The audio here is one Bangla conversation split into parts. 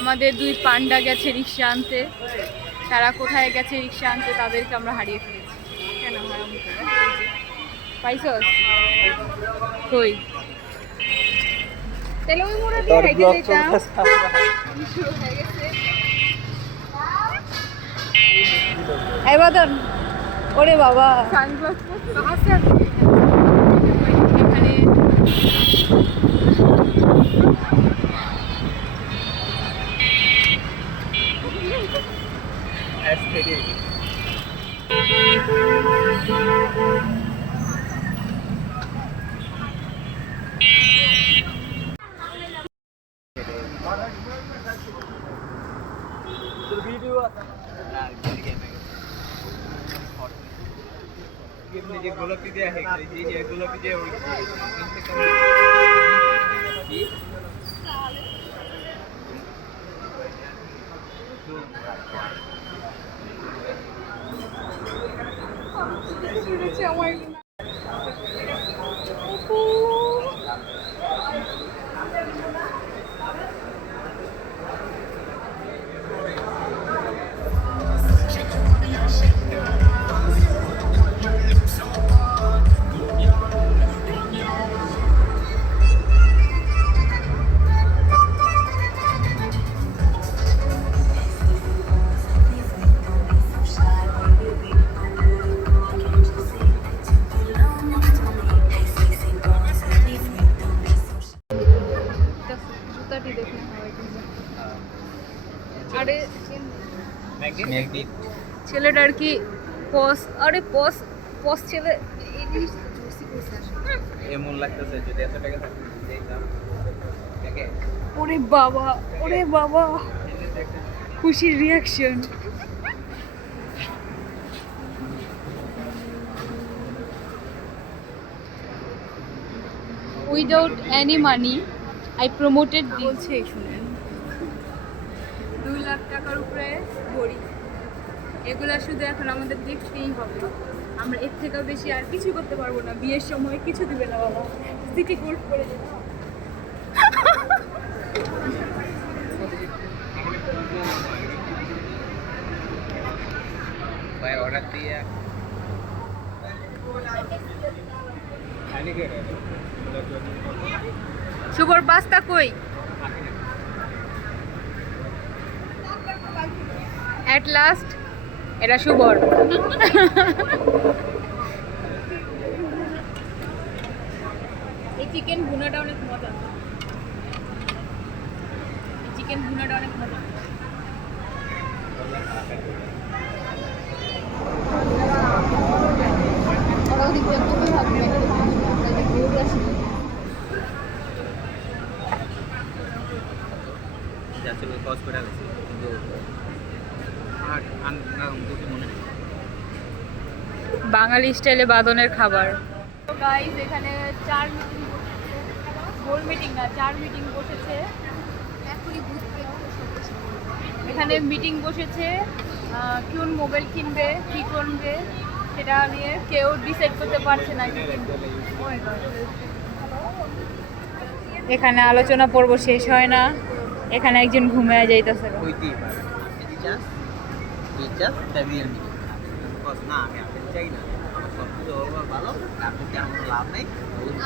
আমাদের দুই পান্ডা গেছে রিক্সা আনতে। তারা কোথায় গেছে রিক্সা আনতে তাদেরকে আমরা হারিয়ে ফেলেছি। কেন হারাম পাইছস কই? তাহলে ওই মোড়া দিয়ে হেঁটে যেতাম। শুরু হয়ে গেছে। এই বদন, ওরে বাবা সানগ্লাস আছে এখানে। যে গোলাপি দেয়া হয় যে গোলাপি দেয়া ওই ছেলেটার কি পস? আরে পস পস ছেলে এমন লাগতেছে যদি এত টাকা থাকতো দেখতাম। ওরে বাবা, ওরে বাবা, খুশির reaction. Without any money I promoted বলছে। শুনেন, 2 লাখ টাকার উপরে ঘড়ি, এগুলা শুধু এখন আমাদের দেখতেই হবে। আমরা এর থেকেও বেশি আর কিছু করতে পারবো না। বিয়ের সময় কিছু দিবে না বাবা, সিটি গোল্ড করে দেবে। ভাই অর্ডার দিয়ে শুভর পাস্তা কই? এট লাস্ট এটা শুভর। এই চিকেন ভুনাটা অনেক মজা। এই চিকেন ভুনাটা অনেক মজা। বাঙালি স্টাইলে বাদনের খাবার। তো গাইস এখানে 4 মিটিং গোল মিটিং না 4 মিটিং বসেছে। এখানে মিটিং বসেছে কোন মোবাইল কিনবে, কি করবে সেটা নিয়ে কেউ ডিসাইড করতে পারছে না কি কিনবে। এখানে আলোচনা পর্ব শেষ হয় না। এখানে একজন ঘুমিয়ে যাইতেছে।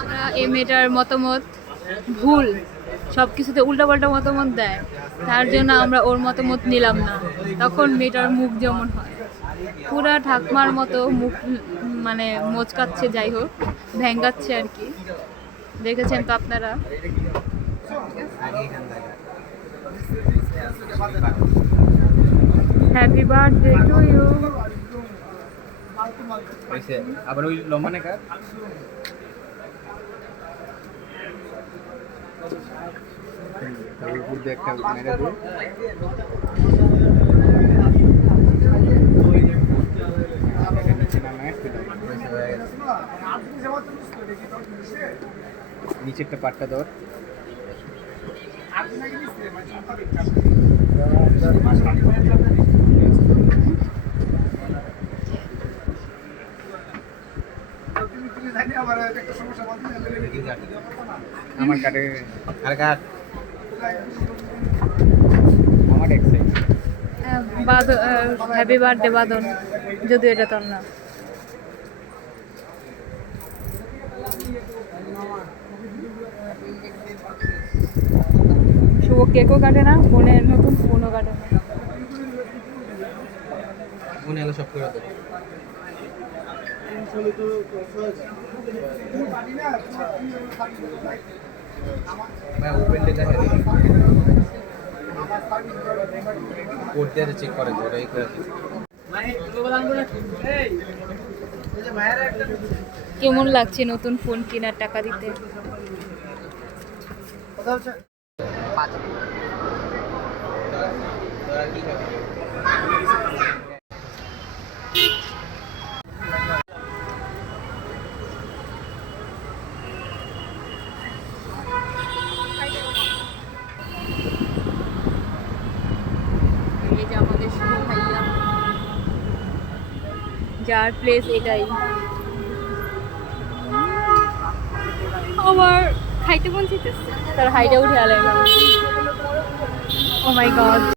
আমরা এই মেয়েটার মতামত ভুল, সব কিছুতে উল্টাপাল্টা মতামত দেয়, তার জন্য আমরা ওর মতামত নিলাম না। তখন মেয়েটার মুখ যেমন হয় পুরা ঠাকমার মতো মুখ, মানে মোচকাচ্ছে, যাই হোক ভেঙ্গাচ্ছে আর কি। দেখেছেন তো আপনারা। Happy birthday to you. আবার ওই লম্বানে কার একটা মেরে দেবো। নিচেরটা পাটটা ধর। আমার কাটে আর কাট নট এক্সাইটেড। হ্যাপি বার্থডে বাদন, যদিও এটা তোর না। শুভ কেকও কাটে না, ফোনের নতুন ফোনও কাটে না। মনে হলো সব করে ভাই ওপেন ডে দেখা দিই কোড দিয়ে চেক করে ওটাই করে কেমন লাগছে নতুন ফোন কেনার টাকা দিতে? তোরা কি খাবি? এই যে আমাদের শুভ ভাইয়া, যার প্লেস এটাই। আমার খাইতে মন চাইতেছে, তার হাইটা উঠে আলাইলাম। ও মাই গড।